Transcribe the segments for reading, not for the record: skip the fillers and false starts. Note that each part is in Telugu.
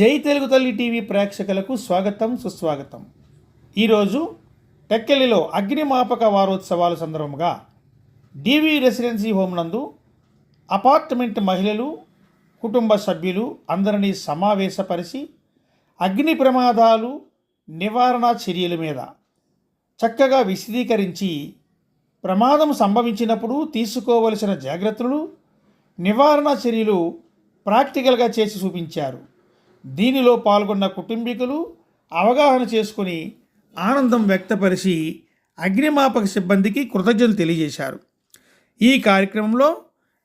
జై తెలుగు తల్లి టీవీ ప్రేక్షకులకు స్వాగతం సుస్వాగతం. ఈరోజు టెక్కెలిలో అగ్నిమాపక వారోత్సవాల సందర్భంగా డివి రెసిడెన్సీ హోమ్ నందు అపార్ట్మెంట్ మహిళలు కుటుంబ సభ్యులు అందరినీ సమావేశపరిచి అగ్ని ప్రమాదాలు నివారణ చర్యల మీద చక్కగా విశదీకరించి ప్రమాదం సంభవించినప్పుడు తీసుకోవలసిన జాగ్రత్తలు నివారణ చర్యలు ప్రాక్టికల్గా చేసి చూపించారు. దీనిలో పాల్గొన్న కుటుంబీకులు అవగాహన చేసుకుని ఆనందం వ్యక్తపరిచి అగ్నిమాపక సిబ్బందికి కృతజ్ఞతలు తెలియజేశారు. ఈ కార్యక్రమంలో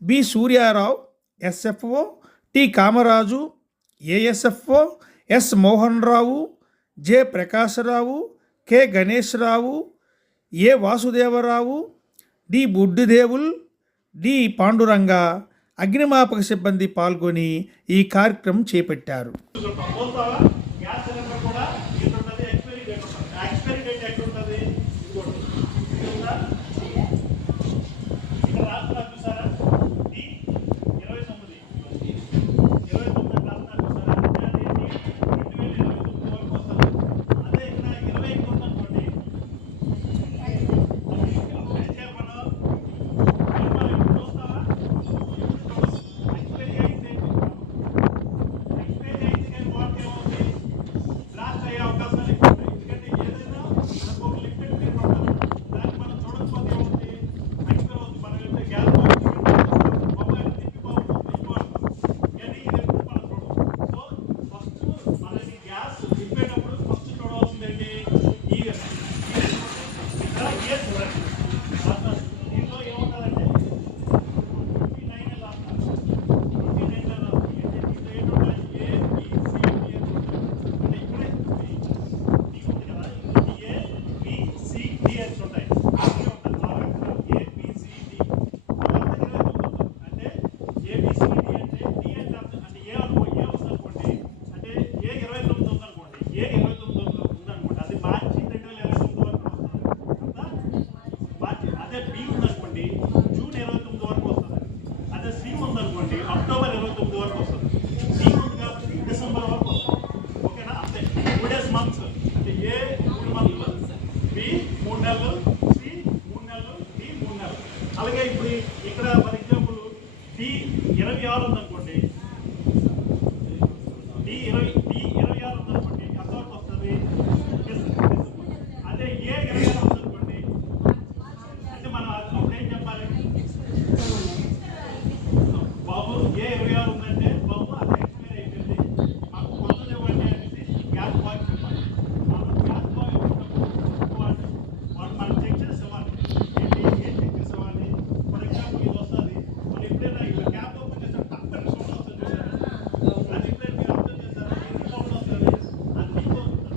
B Suryarao SFO, T Kamaraju ASFO, S Mohan Rao, J Prakasarao, K Ganeshrao, A Vasudevarao, D Buddidevul, D Panduranga అగ్నిమాపక సిబ్బంది పాల్గొని ఈ కార్యక్రమం చేపట్టారు. అక్టోబర్ 29 వరకు వస్తుంది. సి ఉంది కాబట్టి డిసెంబర్ వరకు వస్తుంది. ఓకేనా? అంతే 2 days మంత్స్ అంటే ఏ 3 మంత్లు, బి 3 నెలలు, సి 3 నెలలు, డి 3 నెలలు. అలాగే ఇప్పుడు ఇక్కడ ఫర్ ఎగ్జాంపుల్ డి 26 ఉందనుకోండి, డి 26 ఉందనుకోండి, ఎంతవరకు వస్తుంది? అదే ఏ 26 ఉందనుకోండి అంటే మనం అప్పుడు ఏం చెప్పాలి? బాబు ఏ 26 ఉందంటే బాబు అది ఎక్స్పైర్ అయిపోయింది, మాకు కొత్తది ఇవ్వండి అనేసి గ్యాస్ బాయ్ చెప్పాలి. మనం గ్యాస్ బాయ్ వాడు మనం చెక్ చేసి ఇవ్వాలి. ఏం చెక్ చేసి ఇవ్వాలి? ఫర్ ఎగ్జాంపుల్ ఇది వస్తుంది, మనం ఎప్పుడైనా ఇలా క్యాప్ ఓపెన్ చేస్తే టక్కని సౌండ్ వస్తుంది చూసారా? అది ఎప్పుడైనా మీరు అర్థం చేస్తారా? ఎన్ని సౌండ్ వస్తుంది? అది లీక్ అవుతుంది,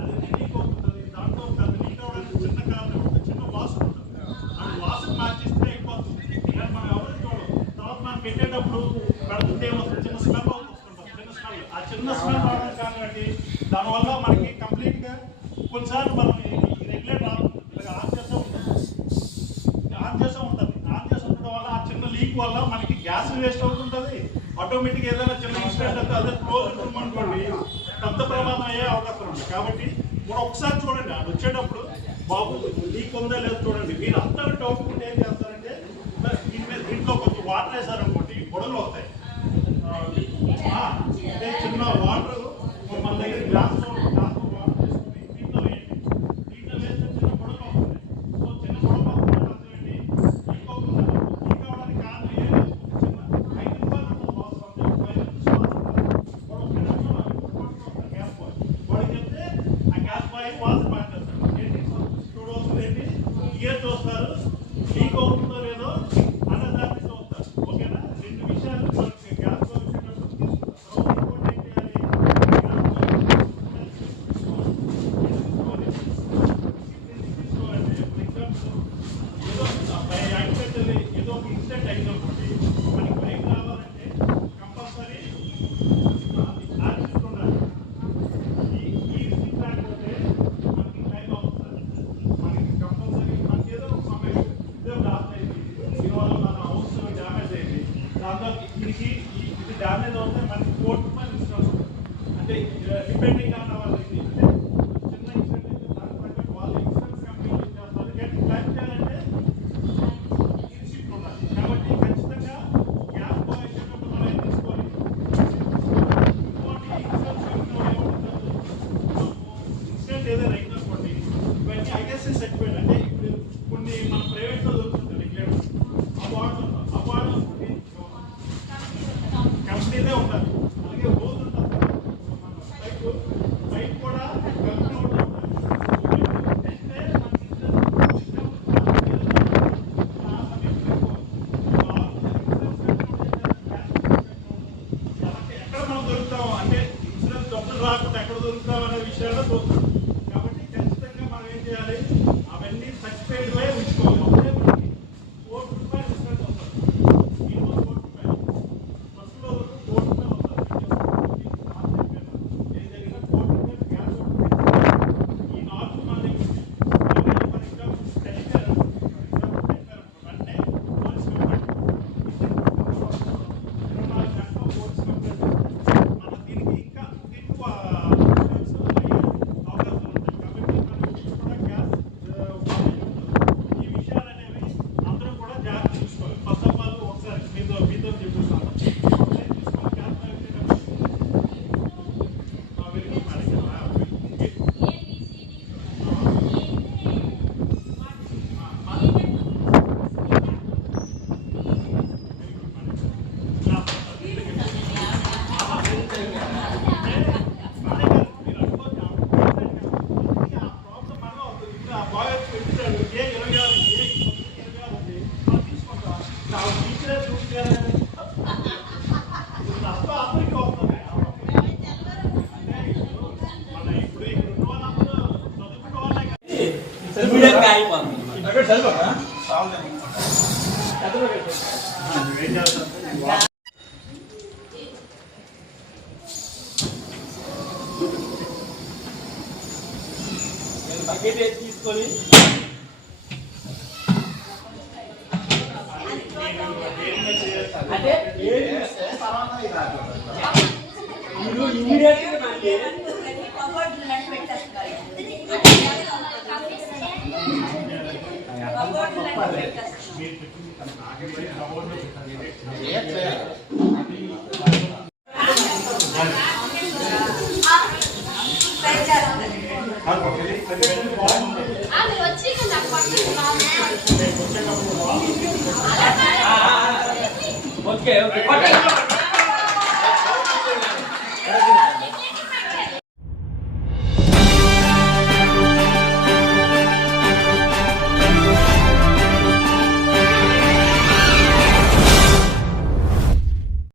అది లీక్ అవుతుంది. దాంట్లో అది లీక్ అవ్వడానికి చిన్న కారణం ఉంటుంది, చిన్న వాసన ఉంటుంది. అది వాసన మార్చిస్తే అయిపోతుంది. ఇలా మనం ఎవరు చూడడం తర్వాత మనం పెట్టేటప్పుడు పెడుతుంటే ఏమవుతుంది? చిన్న స్మెల్ వస్తుంటుంది, చిన్న స్మెల్. ఆ చిన్న స్మెల్ రావడానికి కారణం ఏంటి? దానివల్ల మనకి కంప్లీట్గా కొన్నిసార్లు మనం రెగ్యులేటర్ ఆన్ చేస్తూ ఉంటుంది, ఆన్ చేస్తూ ఉండడం వల్ల ఆ చిన్న లీక్ వల్ల మనకి గ్యాస్ వేస్ట్ అవుతుంటుంది. ఆటోమేటిక్గా ఏదైనా చిన్న ఇన్సిడెంట్ అయితే అదే క్లోజ్ అనుకోండి పెద్ద ప్రమాదం అయ్యే అవకాశం ఉంది. కాబట్టి మనం ఒకసారి చూడండి, అది వచ్చేటప్పుడు బాబు లీక్ ఉందా లేదా చూడండి. మీరు అందరూ డౌట్ ఉంటే ఏం చేస్తారంటే దీంట్లో కొంచెం వాటర్ వేసారనుకోండి, గొడవలు వస్తాయి. అంటే చిన్న వాటర్ మన దగ్గర గ్లాస్ వాటర్ తీసుకుని దీంట్లో వేయండి. దీంట్లో వేస్తే చిన్న గొడవలు వస్తాయి. సో చిన్న గొడవలు వస్తాయి అర్థం ఏంటి? లీక్ అవుతుంది. లీక్ అవ్వడానికి కారణం ఏం లేదు, చిన్న 5 నిమిషాలు ఉంటుంది అవసరం, 5 నిమిషాలు గొడవ గ్యాస్ బాయ్ వాడికి చెప్తే ఆ గ్యాస్ బాయ్ వాసన మార్చేస్తాడు. ఏంటి చూడవలసింది ఏంటి? ఇయర్ చూస్తారు, లీక్ అవుతుందో లేదో అన్నదాన్ని చూస్తారు. ఓకేనా? 2 విషయాలు మనకి గ్యాస్ బాయ్ వచ్చేటప్పుడు తీసుకుంటారు. ఇంకోటి ఏం చేయాలి? తీసుకోవాలంటే ఫర్ ఎగ్జాంపుల్ ఏదో ఒక ఇన్సిడెంట్ అయిందనుకోండి, మనకి బైక్ రావాలంటే కంపల్సరీ ఆర్టిస్ట్ ఉండాలి. ఈ రిసిప్ట్ లేకపోతే మనకి సర్టిఫికేట్ ఏదైనా అయిందనుకోండి, ఇవన్నీ ఐఎస్ఐ సర్టిఫికేట్ అంటే ఇప్పుడు కొన్ని మన ప్రైవేట్లో దొరుకుతుంది రెగ్యులేటర్ అవార్డు కంపెనీదే ఉండాలి, అలాగే రోజు ఉంటుంది బైక్ కూడా కంపెనీ కూడా ఉండాలి. అంటే ఎక్కడ మనం దొరుకుతాం అంటే ఇన్సూరెన్స్ డబ్బులు రాకుండా ఎక్కడ దొరుకుతాం అనే విషయాల్లో చూస్తాం. కాబట్టి ఖచ్చితంగా మనం ఏం చేయాలి, అవన్నీ సర్టిఫైడ్ వై ఉంచుకోవాలి. అప్పుడే మనకి ₹1,00,000 ఇన్సూరెన్స్ వస్తుంది. మినిమం ₹1,00,000 బస్సులో ₹1,00,000 వస్తుంది. ఏం జరిగినా ₹1,00,000 గ్యాస్ ఈ 4 మన దగ్గర ఉంది. ఫర్ ఎగ్జాంపుల్ తెలిపారు అంటే పోలీస్ కంప్లైంట్ 24 గంటలు పోలీస్ కంప్లైంట్ మన దీనికి ఇంకా ఎక్కువ ఇన్సూరెన్స్ అయ్యే అవకాశాలు ఉంటాయి. కాబట్టి మనం కూడా గ్యాస్ ఈ విషయాలు అనేవి అందరూ కూడా జాగ్రత్త చూసుకోవాలి. ఫస్ట్ ఆఫ్ ఆల్ ఒకసారి మీతో చెప్పిస్తాను తీసుకొని గ్యాస్ వెలిగి తీసుకొని అంటే ఓకే